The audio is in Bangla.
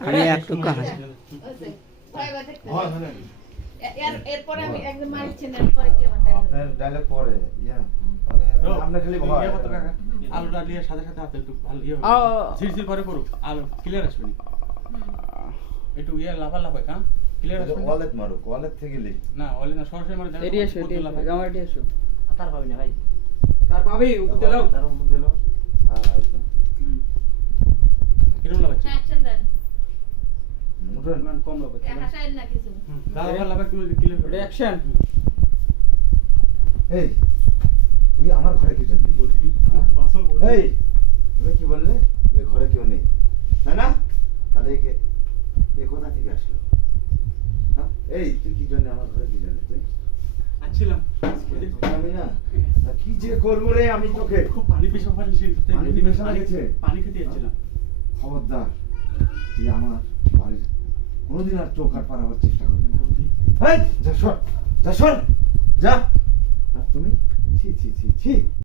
আমি একটু কাজ এরপরে আমি একদম মারছি না পরে কি আমার আপনার ডায়লগ পরে ইয়া মানে আপনি খালি ভয় আলুটা দিয়ে সাথে সাথে হাতে একটু ভালো ইয়ে ঝিরঝির করে করুক আলু ক্লিয়ার আসবে না একটু ইয়ে লাফা লাফা হ্যাঁ ক্লিয়ার আসবে ওয়ালেট মারো ওয়ালেট থেকে লিখ না ওলে না সরাসরি মানে এডি এসো আমার এডি এসো তার পাবি না ভাই তার পাবি উপরে দাও তার মধ্যে দিলো হ্যাঁ আচ্ছা কিরম লাগাচ্ছে অ্যাকশন দেন মুটন মান কম লাগাচ্ছে হাসাইন না কিছু লাফা লাফা একটু ক্লিয়ার করে অ্যাকশন এই তুই আমার ঘরে কি জানবি এই তুমি কি বললে এই ঘরে কেউ নেই তাই না তাহলে এ কোথা থেকে আসলো হ্যাঁ এই তুই কি জন্য আমার ঘরে কি জানলি তুই আছিলাম আমি না কি যে করবো রে আমি তোকে খুব পানি পেশা ফাটিছে পানি পেশা লাগেছে? পানি খেতে যাচ্ছিলাম খবরদার তুই আমার বাড়ির কোনোদিন আর চোখ আর পারাবার চেষ্টা করবি না এই যা সর যা আর তুমি ছি ছি ছি ছি